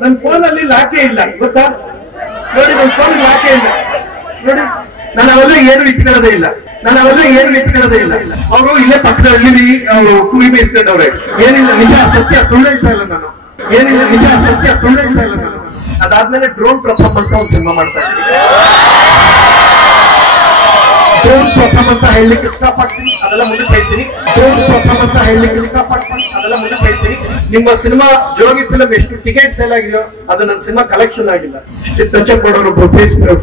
ನನ್ನ ಫೋನ್ ಅಲ್ಲಿ ಲಾಕೆ ಇಲ್ಲ ಗೊತ್ತಾ ನೋಡಿ, ನನ್ನ ಫೋನ್ ಲಾಕೆ ಇಲ್ಲ ನೋಡಿ. ನಾನು ಅವೆಲ್ಲ ಏನು ಇಟ್ಕೊಳ್ಳೋದೇ ಇಲ್ಲ, ಅವರು ಇಲ್ಲೇ ಪಕ್ಕದ ಹಳ್ಳಿ ಕುರಿ ಮೇಯಿಸ್ಕೊಂಡವ್ರೆ. ಏನಿಲ್ಲ ನಿಜ ಸತ್ಯ ಸುಳ್ಳು ಹೇಳ್ತಾ ಇಲ್ಲ ನಾನು, ಅದಾದ್ಮೇಲೆ ಡ್ರೋನ್ ಪ್ರಥಮ್ ಅಂತ ಒಂದು ಸಿನಿಮಾ ಮಾಡ್ತಾ ಇದ್ದೀನಿ. ಡ್ರೋನ್ ಪ್ರಥಮ್ ಅಂತ ಹೇಳಲಿಕ್ಕೆ ಇಷ್ಟಪಡ್ತೀನಿ, ಅದೆಲ್ಲ ಮುಂದಕ್ಕೆ ಹೇಳ್ತೀನಿ. ನಿಮ್ಮ ಸಿನಿಮಾ ಜೋಗಿ ಫಿಲಂ ಎಷ್ಟು ಟಿಕೆಟ್ ಸೇಲ್ ಆಗಿದೆಯೋ ಅದು ನನ್ನ ಸಿನಿಮಾ ಕಲೆಕ್ಷನ್ ಆಗಿಲ್ಲ. ಟಚ್ ಅಪ್ ಮಾಡೋರು,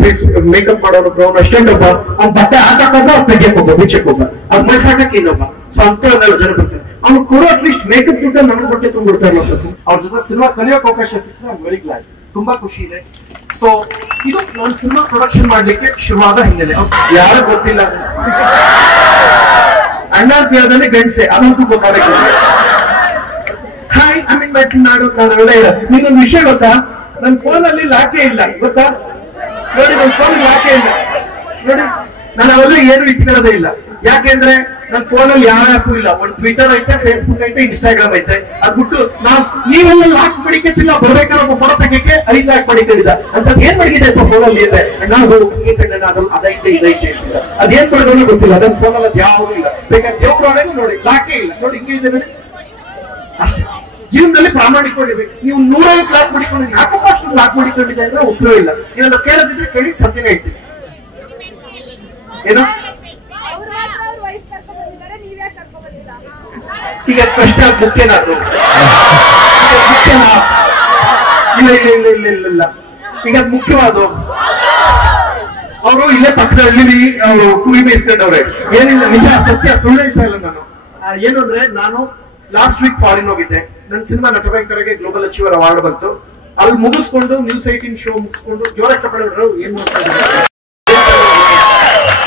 ಫೇಸ್ ಮೇಕಪ್ ಮಾಡೋರು, ಅವ್ನು ಅಷ್ಟೊಂದು ಒಬ್ಬ, ಅವ್ನ ಬಟ್ಟೆ ಹಾಕಕ್ಕೊಬ್ಬ, ಅವ್ರು ತೆಗಿಯಕ್ ಒಬ್ಬ, ಬೀಚಕ್ ಒಬ್ಬ, ಅವ್ರು ಮೈಸಾಕಕ್ಕೆ ಇನ್ನೊಬ್ಬ. ಸೊ ಅಂತವನ್ನೆಲ್ಲ ಜನ ಬರ್ತಾರೆ. ಅವ್ನು ಕೊಡೋ ಅಟ್ಲೀಸ್ಟ್ ಮೇಕಪ್ ದುಡ್ಡ ನನಗೆ ಬಟ್ಟೆ ತುಂಬಿಡ್ತಾ ಇರೋದು. ಅವ್ರ ಜೊತೆ ಸಿನಿಮಾ ಕಲಿಯೋಕೆ ಅವಕಾಶ ಸಿಕ್ಕಿದ್ರೆ ಐ ಆಮ್ ವೆರಿ ಗ್ಲಾಡ್, ತುಂಬಾ ಖುಷಿ ಇದೆ. ಸೊ ಇದು ನಾನು ಸಿನಿಮಾ ಪ್ರೊಡಕ್ಷನ್ ಮಾಡ್ಲಿಕ್ಕೆ ಶುರುವಾದ ಹಿನ್ನೆಲೆ. ಯಾರು ಗೊತ್ತಿಲ್ಲ, ಅಣ್ಣ ಅಂತ ಹೇಳೋದಲ್ಲಿ ಗಂಡಸೆ, ಅದಂತೂ ಗೊತ್ತಾಗಬೇಕು. ಹಾಯ್ ಐ ಮೀನ್ ನಾಡು ನಾವೆಲ್ಲ ಇಲ್ಲ. ನಿಮ್ಗೊಂದು ವಿಷಯ ಗೊತ್ತಾ, ನನ್ನ ಫೋನ್ ಅಲ್ಲಿ ಲಾಕೆ ಇಲ್ಲ ಗೊತ್ತಾ ನೋಡಿ, ನನ್ನ ಫೋನ್ ಲಾಕೆ ಇಲ್ಲ ನೋಡಿ. ನಾನು ಅವೆಲ್ಲ ಏನು ಇಟ್ಕೊಳ್ಳೋದೇ ಇಲ್ಲ. ಯಾಕೆಂದ್ರೆ ನನ್ನ ಫೋನ್ ಅಲ್ಲಿ ಯಾವ ಆ್ಯಪ್ ಇಲ್ಲ. ಒಂದು ಟ್ವಿಟರ್ ಐತೆ, ಫೇಸ್ಬುಕ್ ಐತೆ, ಇನ್ಸ್ಟಾಗ್ರಾಮ್ ಐತೆ. ಅದ್ಬಿಟ್ಟು ನೀವೆಲ್ಲ ಲಾಕ್ ಮಾಡಿಕತ್ತಿಲ್ಲ, ಬರ್ಬೇಕಾದ್ರೆ ಒಬ್ಬ ಫೋಟೋ ತೆಗಿಯಕ್ಕೆ 5 ಲಾಕ್ ಮಾಡಿಕೊಂಡಿದ್ದ ಅಂತ ಏನ್ ಮಾಡಿದೆ ಫೋನ್ ಅಲ್ಲಿ ಇದೆ. ನಾವು ಅದೈತೆ ಇದೈತೆ ಅದೇನ್ ಮಾಡಿದ್ರು ಗೊತ್ತಿಲ್ಲ. ಅದನ್ನ ಫೋನ್ ಅಲ್ಲಿ ಯಾವ್ದು ಇಲ್ಲ. ಬೇಕಾದ್ರೆ ದೇವ್ರೊಳಗೆ ನೋಡಿ ಲಾಕೆ ಇಲ್ಲ ನೋಡಿ, ಹಿಂಗೆ ಇದೆ ನೋಡಿ ಅಷ್ಟೇ. ಜೀವನದಲ್ಲಿ ಪ್ರಾಮಾಣಿಕೊಂಡಿರ್ಬೇಕು. ನೀವು 150 ಲಾಕ್ ಮಾಡಿಕೊಂಡಿದ್ದೀವಿ, ಯಾಕಪ್ಪ ಅಷ್ಟು ಲಾಕ್ ಮಾಡಿಕೊಂಡಿದೆ ಅಂದ್ರೆ ಉತ್ತರ ಇಲ್ಲ. ಏನಾದ್ರು ಕೇಳದಿದ್ರೆ ಕೇಳಿ, ಸತ್ಯನೇ ಹೇಳ್ತೀನಿ. ಏನೋ ಈಗ ಪ್ರಶ್ನೆ ಮುಖ್ಯನಾ ಅದು? ಇಲ್ಲ ಈಗ ಅದು ಮುಖ್ಯವಾದ. ಅವರು ಇಲ್ಲೇ ಪಕ್ಕದ ಹಳ್ಳಿ ಕುರಿ ಮೇಯಿಸ್ಕೊಂಡವ್ರೆ. ಏನಿಲ್ಲ ನಿಜ ಸತ್ಯ ಸುಳ್ಳು ಹೇಳ್ತಾ ಇಲ್ಲ ನಾನು. ಏನು ಅಂದ್ರೆ, ನಾನು ಲಾಸ್ಟ್ ವೀಕ್ ಫಾರಿನ್ ಹೋಗಿದ್ದೆ. ನನ್ನ ಸಿನಿಮಾ ನಟಭಯಂಕರಗೆ ಗ್ಲೋಬಲ್ ಅಚೀವರ್ ಅವಾರ್ಡ್ ಬಂತು. ಅಲ್ಲಿ ಮುಗಿಸ್ಕೊಂಡು ನ್ಯೂಸ್ 18 ಶೋ ಮುಗಿಸ್ಕೊಂಡು ಜೋರಾಗಿ ಚಪ್ಪಾಳೆ ಹೊಡೆದ್ರು. ಏನ್ ಮಾಡ್ತಾ ಇದ್ದಾರೆ,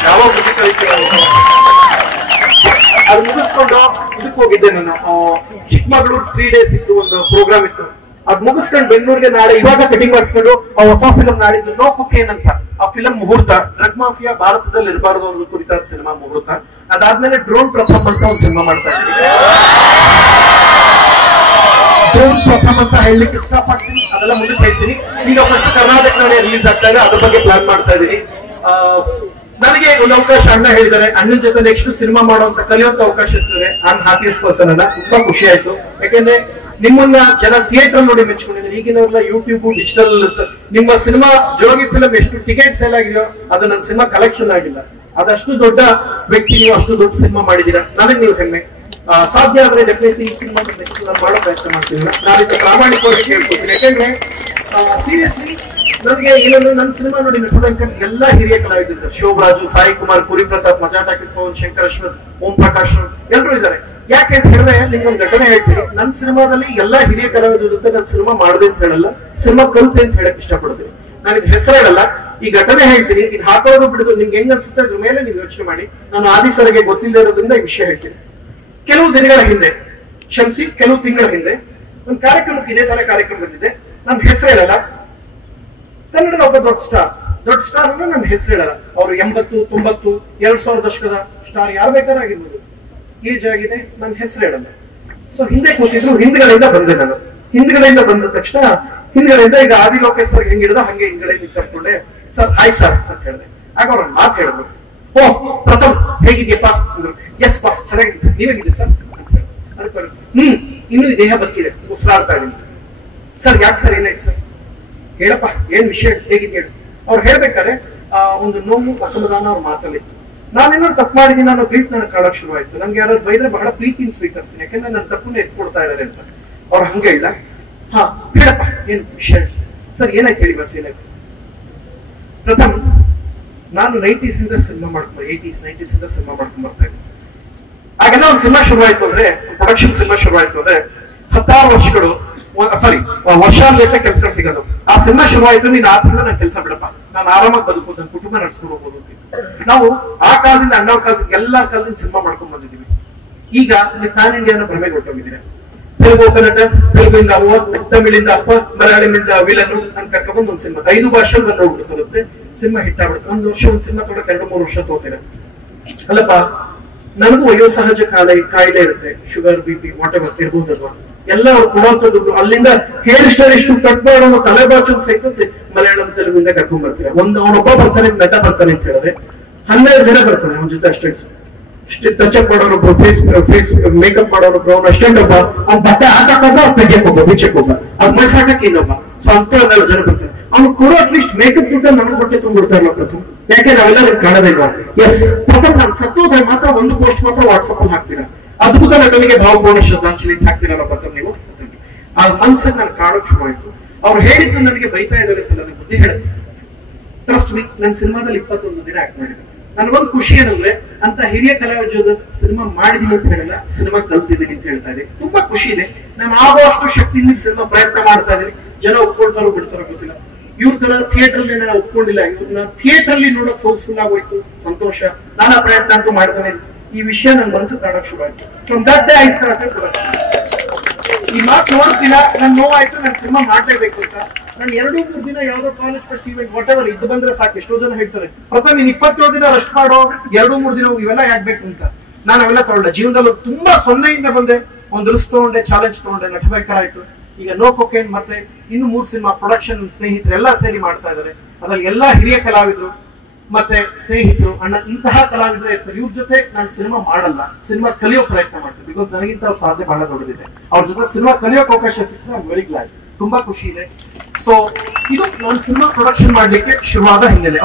ಯಾವಾಗ ಅದು ಮುಗಿಸ್ಕೊಂಡು ಇದಕ್ಕೆ ಹೋಗಿದ್ದೆ ನಾನು. ಚಿಕ್ಕಮಗಳೂರು 3 days ಇತ್ತು, ಒಂದು ಪ್ರೋಗ್ರಾಮ್ ಇತ್ತು. ಅದ್ ಮುಗಿಸ್ಕೊಂಡು ಬೆಂಗಳೂರಿಗೆ ನಾಳೆ ಇವಾಗ ಕಟಿಂಗ್ ಮಾಡಿಸ್ಕೊಂಡು ಹೊಸ ಫಿಲಂ ನಾಡಿದ್ದು ನೋ ಕುಕೇನ್ ಅಂತ. ಆ ಫಿಲಂ ಮುಹೂರ್ತ, ಡ್ರಗ್ ಮಾಫಿಯಾ ಭಾರತದಲ್ಲಿ ಇರಬಾರ್ದು ಒಂದು ಕುರಿತಾದ ಸಿನಿಮಾ ಮುಹೂರ್ತ. ಅದಾದ್ಮೇಲೆ ಡ್ರೋನ್ ಪ್ರಥಮ್ ಅಂತ ಒಂದು ಸಿನಿಮಾ ಮಾಡ್ತಾ ಇದ್ದೀನಿ. ಡ್ರೋನ್ ಪ್ರಥಮ್ ಅಂತ ಹೇಳಲಿಕ್ಕೆ ಇಷ್ಟಪಡ್ತೀನಿ, ಅದೆಲ್ಲ ಮುಂದಕ್ಕೆ ಹೇಳ್ತೀನಿ. ಈಗ ಫಸ್ಟ್ ಕರ್ನಾಟಕದಲ್ಲಿ ರಿಲೀಸ್ ಆಗ್ತಾ ಇದೆ, ಅದ್ರ ಬಗ್ಗೆ ಪ್ಲಾನ್ ಮಾಡ್ತಾ ಇದ್ದೀನಿ. ನನಗೆ ಒಂದು ಅವಕಾಶ ಅಣ್ಣ ಹೇಳಿದ್ದಾರೆ, ಅಣ್ಣನ ಜೊತೆ ನೆಕ್ಸ್ಟ್ ಸಿನಿಮಾ ಮಾಡುವಂತ ಕಲಿಯುವಂತ ಅವಕಾಶ ಇರ್ತದೆ. ನಾನು ಹ್ಯಾಪಿಯೆಸ್ಟ್ ಪರ್ಸನ್ ಅನ್ನ, ತುಂಬಾ ಖುಷಿ ಆಯ್ತು. ಯಾಕೆಂದ್ರೆ ನಿಮ್ಮನ್ನ ಜನ ಥಿಯೇಟರ್ ನೋಡಿ ಮೆಚ್ಕೊಂಡಿದ್ದಾರೆ. ಈಗಿನವರೆಲ್ಲ ಯೂಟ್ಯೂಬ್, ಡಿಜಿಟಲ್. ನಿಮ್ಮ ಸಿನಿಮಾ ಜೋಗಿ ಫಿಲಂ ಎಷ್ಟು ಟಿಕೆಟ್ ಸೇಲ್ ಆಗಿದೆಯೋ ಅದು ನನ್ನ ಸಿನಿಮಾ ಕಲೆಕ್ಷನ್ ಆಗಿಲ್ಲ. ಅದಷ್ಟು ದೊಡ್ಡ ವ್ಯಕ್ತಿ ನೀವು, ಅಷ್ಟು ದೊಡ್ಡ ಸಿನಿಮಾ ಮಾಡಿದೀರಾ. ನನಗೆ ನೀವು ಹೆಮ್ಮೆ. ಸಾಧ್ಯ ಆದ್ರೆ ಡೆಫಿನೆಟ್ಲಿ ಈ ಸಿನಿಮಾ ಮಾಡೋ ಪ್ರಯತ್ನ ಮಾಡ್ತೀನಿ. ನಾನಿಂದ ಪ್ರಾಮಾಣಿಕವಾಗಿ ಕೇಳ್ಕೊತೀನಿ. ಯಾಕೆಂದ್ರೆ ಸೀರಿಯಸ್ಲಿ ನನಗೆ ಏನಂದ್ರೆ, ನನ್ನ ಸಿನಿಮಾ ನೋಡಿ ನಟಭಯಂಕರ್ ಎಲ್ಲಾ ಹಿರಿಯ ಕಲಾವಿದರು, ಶೋಭರಾಜು, ಸಾಯಿ ಕುಮಾರ್, ಕುರಿ ಪ್ರತಾಪ್, ಮಜಾ ಟಾಕೀಸ್, ಪವನ್ ಶಂಕರ್ ಅಶ್ವಥ್, ಓಂ ಪ್ರಕಾಶ್ ಎಲ್ಲರೂ ಇದ್ದಾರೆ. ಯಾಕೆ ಅಂತ ಹೇಳಿದ್ರೆ, ನಿಮ್ಗೊಂದು ಘಟನೆ ಹೇಳ್ತೀನಿ. ನನ್ನ ಸಿನಿಮಾದಲ್ಲಿ ಎಲ್ಲಾ ಹಿರಿಯ ಕಲಾವಿದರ ಜೊತೆ ನನ್ನ ಸಿನಿಮಾ ಮಾಡಿದೆ ಅಂತ ಹೇಳಲ್ಲ, ಸಿನಿಮಾ ಕಲಿತೆ ಅಂತ ಹೇಳಕ್ ಇಷ್ಟಪಡ್ತೀನಿ. ನಾನು ಇದು ಹೆಸರು ಹೇಳಲ್ಲ, ಈ ಘಟನೆ ಹೇಳ್ತೀನಿ. ಇದು ಹಾಕೋದು ಬಿಡುದು ನಿಮ್ಗೆ ಹೆಂಗ್ ಅನ್ಸುತ್ತೆ ಅದ್ರ ಮೇಲೆ ನೀವು ಯೋಚನೆ ಮಾಡಿ. ನಾನು ಆದಿಸರಿಗೆ ಗೊತ್ತಿಲ್ಲದೆ ಇರೋದ್ರಿಂದ ಈ ವಿಷಯ ಹೇಳ್ತೀನಿ. ಕೆಲವು ದಿನಗಳ ಹಿಂದೆ, ಕ್ಷಮಿಸಿ ಕೆಲವು ತಿಂಗಳ ಹಿಂದೆ ಒಂದು ಕಾರ್ಯಕ್ರಮಕ್ಕೆ ಇದೇ ತರ ಕಾರ್ಯಕ್ರಮ ಬಂದಿದೆ. ನನ್ನ ಹೆಸರು ಹೇಳಲ್ಲ. ಕನ್ನಡದ ಒಬ್ಬ ದೊಡ್ಡ ಸ್ಟಾರ್ ಅಂದ್ರೆ ನನ್ನ ಹೆಸರು ಹೇಳಲ್ಲ. ಅವರು 80, 90, 2000 ದಶಕದ ಸ್ಟಾರ್ ಯಾರು ಬೇಕಾದ್ರೂ ಆಗಿರ್ಬೋದು. ಏಜ್ ಆಗಿದೆ, ನನ್ನ ಹೆಸರು ಹೇಳಲ್ಲ. ಸೊ ಹಿಂದೆ ಕೂತಿದ್ರು, ಹಿಂದ್ಗಡೆಯಿಂದ ಬಂದೆ ನಾನು. ಹಿಂದ್ಗಡೆಯಿಂದ ಬಂದ ತಕ್ಷಣ ಹಿಂದ್ಗಡೆಯಿಂದ ಈಗ ಆದಿ ಲೋಕೇಶ್ ಸರ್ ಹೆಂಗ್ ಹಿಡಿದ ಹಂಗೆ ಹಿಂದ್ಗಡೆ ಕರ್ಕೊಂಡೆ. ಸರ್ ಹಾಯ್ ಸರ್ ಅಂತ ಹೇಳಿದೆ. ಆಗ ಅವ್ರ ಮಾತು ಹೇಳಿದ್ರು, ಓಹ್ ಪ್ರಥಮ್ ಹೇಗಿದ್ಯಪ್ಪ ಅಂದ್ರು. ಎಸ್ ಬಾಸ್ ಚೆನ್ನಾಗಿದೆ ಸರ್, ನೀವ್ ಹೇಗಿದ್ದೀರಿ ಸರ್ ಅಂತ. ಇನ್ನು ಈ ದೇಹ ಬದುಕಿದೆ, ಉಸಿರಾಡ್ತಾ ಇದೀನಿ. ಸರ್ ಯಾಕೆ ಸರ್ ಏನಾಯ್ತು ಸರ್, ಹೇಳಪ್ಪ ಏನ್ ವಿಷಯ, ಹೇಗಿದ್ಯಾ? ಅವ್ರು ಹೇಳ್ಬೇಕಾದ್ರೆ ಒಂದು ನೋವು, ಅಸಮಾಧಾನ ಅವ್ರ ಮಾತಲ್ಲಿ. ನಾನೇನಾದ್ರು ತಪ್ಪು ಮಾಡಿದೀನಿ ಅನ್ನೋ ಪ್ರೀತಿ ನನಗೆ ಕಾಣಕ್ ಶುರು ಆಯ್ತು. ನನ್ಗೆ ಯಾರು ಬೈದ್ರೆ ಬಹಳ ಪ್ರೀತಿನ ಸ್ವೀಕರಿಸ್ತೀನಿ, ಯಾಕಂದ್ರೆ ನನ್ನ ತಪ್ಪನ್ನ ಎತ್ಕೊಡ್ತಾ ಇದಾರೆ ಅಂತ. ಅವ್ರು ಹಂಗೆ ಇಲ್ಲ, ಹಾ ಹೇಳಪ್ಪ ಏನ್ ವಿಷಯ ಸರ್, ಏನಾಯ್ತು ಹೇಳಿ ಬಸ್, ಏನಾಯ್ತು? ಪ್ರಥಮ್, ನಾನು 90s ಇಂದ ಸಿನಿಮಾ ಮಾಡ್ಕೊಂಡು 80s 90s ಇಂದ ಸಿನಿಮಾ ಮಾಡ್ಕೊಂಡ್ ಬರ್ತಾ ಇದ್ದೀನಿ. ಆಗೆಲ್ಲ ಒಂದು ಸಿನಿಮಾ ಶುರು ಆಯ್ತು ಅಂದ್ರೆ, ಪ್ರೊಡಕ್ಷನ್ ಸಿನಿಮಾ ಶುರು ಆಯ್ತು ಅಂದ್ರೆ 16 ವರ್ಷಗಳು, ಸಾರಿ ವರ್ಷಾಂತ ಕೆಲಸಗಳು ಸಿಗೋದು. ಆ ಸಿನಿಮಾ ಶುರು ಆಯ್ತು, ನೀನ್ ಆದ್ರಿಂದ ನಾನು ಕೆಲಸ ಬಿಡಪ್ಪ, ನಾನು ಆರಾಮಾಗಿ ಬದುಕೋದು, ನನ್ನ ಕುಟುಂಬ ನಡ್ಸ್ಕೊಂಡು ಹೋಗ್ಬೋದು ಅಂತ. ನಾವು ಆ ಕಾಲದಿಂದ ಅಣ್ಣವ್ರ ಕಾಲದಿಂದ ಎಲ್ಲಾ ಕಾಲದಿಂದ ಸಿನಿಮಾ ಮಾಡ್ಕೊಂಡ್ ಬಂದಿದ್ದೀವಿ. ಈಗ ಪ್ಯಾನ್ ಇಂಡಿಯಾನ ಭ್ರಮೆಗೆ ಹೊರಟೋಗಿದ್ದೀರಾ. ತೆಲುಗು ಕನ್ನಡ, ತೆಲುಗಿಂದ ಅವ್ವ, ತಮಿಳಿಂದ ಅಪ್ಪ, ಮಲಯಾಳಮಿಂದ ವಿಲನ್ ಅಂತ ಕರ್ಕೊಂಡ್ ಒಂದು ಸಿನಿಮಾ 5 ಭಾಷೆಗಳು ಹೋಗ್ಬಿಡುತ್ತೆ. ಸಿನಿಮಾ ಹಿಟ್ ಆಗ್ಬಿಡುತ್ತೆ. ಒಂದು ವರ್ಷ ಒಂದು ಸಿನಿಮಾ ತೊಗೊಳಕ್ಕೆ 2-3 ವರ್ಷ ತಗೋತೀರ ಅಲ್ಲಪ್ಪ. ನನಗೂ ವಯೋಸಹಜ ಕಾಯಿಲೆ ಇರುತ್ತೆ, ಶುಗರ್, BP, ವಾಟೆವರ್ ಇರ್ಬೋದಲ್ವಾ. ಎಲ್ಲ ಅವ್ರು ಕೊಡುವಂತದ್ದು. ಅಲ್ಲಿಂದ ಹೇರ್ ಸ್ಟೈಲ್ ಇಷ್ಟು ಕಟ್ ಮಾಡೋ ತಲೆಬಾಚು ಸಹಿತ ಮಲಯಾಳಂ ತೆಲುಗಿಂದ ಕರ್ಕೊಂಡ್ ಬರ್ತಾರೆ. ಅವನೊಬ್ಬ ಬರ್ತಾನೆ, ನಟ ಬರ್ತಾನೆ ಅಂತ ಹೇಳಿದ್ರೆ 12 ಜನ ಬರ್ತಾರೆ ಅವನ ಜೊತೆ ಅಸ್ಟೆಂಟ್ಸ್. ಟಚ್ ಅಪ್ ಮಾಡೋರು, ಫೇಸ್ ಮೇಕಪ್ ಮಾಡೋರು, ಅವ್ನ ಅಸ್ಟೆಂಟ್ ಒಬ್ಬ, ಅವ್ನ ಬಟ್ಟೆ ಹಾಕಕ್ಕೊಬ್ಬ, ತೆಗಿಯಕ್ ಒಬ್ಬ, ಬೀಚಕ್ ಒಬ್ಬ, ಅದ್ ಮೈಸಾಕಕ್ಕೆ ಇನ್ನೊಬ್ಬ. ಸೊ ಅಂತ 12 ಜನ ಬರ್ತಾರೆ. ಅವ್ನು ಕೊಡೋ ಅಟ್ಲೀಸ್ಟ್ ಮೇಕಪ್ ದುಡ್ಡ ನನ್ನ ಬಟ್ಟೆ ತುಂಬಿಡ್ತಾ ಇಲ್ಲ ಪ್ರಥಮ್. ಯಾಕೆ ನಾವೆಲ್ಲ ಕಾಣೋದಿಲ್ವಾ? ಎಸ್ ಪ್ರಥಮ್, ನಾನು ಸತ್ತೋದ್ರೆ ಮಾತ್ರ ಒಂದು ಪೋಸ್ಟ್ ಮಾತ್ರ ವಾಟ್ಸಪ್ ಅಲ್ಲಿ ಹಾಕ್ತೀರಾ. ಅದ್ಭುತ ನಟನಿಗೆ ಭಾವಪೂರ್ಣ ಶ್ರದ್ಧಾಂಜಲಿ ಹಾಕ್ತಿರಲ್ಲ ಪ್ರಥಮ್ ನೀವು. ಆ ಮನ್ಸನ್ನ ನಾನು ಕಾಣೋಕ್ ಶುರು ಆಯ್ತು. ಅವ್ರು ಹೇಳಿದ್ದು ನನಗೆ ಬೈತಾ ಇದ್ದಾರೆ ಅಂತ ನನಗೆ ಬುದ್ಧಿ ಹೇಳಿದ್ರು. ಟ್ರಸ್ಟ್ ಮೀ, ನನ್ನ ಸಿನಿಮಾದಲ್ಲಿ 21 ದಿನ ಆಕ್ಟ್ ಮಾಡಿದೆ. ನನಗೊಂದು ಖುಷಿ ಏನಂದ್ರೆ ಅಂತ ಹಿರಿಯ ಕಲಾವಿದ ಸಿನಿಮಾ ಮಾಡಿದೀನಿ ಅಂತ ಹೇಳಿಲ್ಲ, ಸಿನಿಮಾ ಕಲ್ತಿದ್ದೀನಿ ಅಂತ ಹೇಳ್ತಾ ಇದ್ದೀನಿ. ತುಂಬಾ ಖುಷಿ ಇದೆ. ನಾನು ಆಗುವಷ್ಟು ಶಕ್ತಿಯಿಂದ ಸಿನಿಮಾ ಪ್ರಯತ್ನ ಮಾಡ್ತಾ ಇದ್ದೀನಿ. ಜನ ಒಪ್ಕೊಳ್ತಾರೋ ಬಿಡ್ತಾರೋ ಗೊತ್ತಿಲ್ಲ. ಇವ್ರ ತರ ಥಿಯೇಟರ್ ಅಲ್ಲಿ ನಾನು ಒಪ್ಕೊಂಡಿಲ್ಲ. ಇವ್ರನ್ನ ಥಿಯೇಟರ್ ಅಲ್ಲಿ ನೋಡಕ್ ಫೋರ್ಸ್ಫುಲ್ ಆಗೋಯ್ತು, ಸಂತೋಷ. ನಾನಾ ಪ್ರಯತ್ನ ಅಂತೂ ಮಾಡ್ತಾನೆ. ಈ ವಿಷಯ ನನ್ ಮನಸ್ಸು ಕಾಣಕ್ ಶುರು ಆಯ್ತು. From that day I started production. ಈ ಮಾತು ನೋಡ್ತಿಲ್ಲ, ನನ್ ನೋವಾಯ್ತು, ನಾನು ಸಿನಿಮಾ ಮಾಡ್ಲೇಬೇಕು ಅಂತ. ನಾನು 2-3 ದಿನ ಯಾವ್ದೋ college first event what ever ಇದು ಬಂದ್ರೆ ಸಾಕು. ಎಷ್ಟೋ ಜನ ಹೇಳ್ತಾರೆ ಪ್ರಥಮ್ ನೀನ್ 27 ದಿನ ರೆಸ್ಟ್ ಮಾಡೋ, 2-3 ದಿನ ಇವೆಲ್ಲ ಯಾಕ್ಬೇಕು ಅಂತ. ನಾನು ಅವೆಲ್ಲ ತಗೊಳ್ಳೆ. ಜೀವನದಲ್ಲಿ ತುಂಬಾ ಸೊನ್ನೆಯಿಂದ ಬಂದೆ, ಒಂದು ರಿಸ್ಕ್ ತಗೊಂಡೆ, ಚಾಲೆಂಜ್ ತಗೊಂಡೆ, ನಟಬೇಕಾಯ್ತು. ಈಗ ನೋ ಕೊಕೇನ್ ಮತ್ತೆ ಇನ್ನು 3 ಸಿನಿಮಾ ಪ್ರೊಡಕ್ಷನ್ ಸ್ನೇಹಿತರೆಲ್ಲ ಸೇರಿ ಮಾಡ್ತಾ ಇದ್ದಾರೆ. ಅದ್ರಲ್ಲಿ ಎಲ್ಲಾ ಹಿರಿಯ ಕಲಾವಿದರು ಮತ್ತೆ ಸ್ನೇಹಿತರು, ಅಣ್ಣ ಇಂತಹ ಕಲಾವಿದರು ಇರ್ತಾರೆ. ಇವ್ರ ಜೊತೆ ನಾನು ಸಿನಿಮಾ ಮಾಡಲ್ಲ, ಸಿನಿಮಾ ಕಲಿಯೋ ಪ್ರಯತ್ನ ಮಾಡ್ತೀನಿ. ಬಿಕಾಸ್ ನನಗಿಂತ ಅವ್ರ ಸಾಧನೆ ಬಹಳ ದೊಡ್ಡದಿದೆ. ಅವ್ರ ಜೊತೆ ಸಿನಿಮಾ ಕಲಿಯೋಕೆ ಅವಕಾಶ ಸಿಕ್ಕಿದೆ. I am very glad. ತುಂಬಾ ಖುಷಿ ಇದೆ. ಸೊ ಇದು ನಾನು ಸಿನಿಮಾ ಪ್ರೊಡಕ್ಷನ್ ಮಾಡ್ಲಿಕ್ಕೆ ಶುರುವಾದ ಹಿನ್ನೆಲೆ.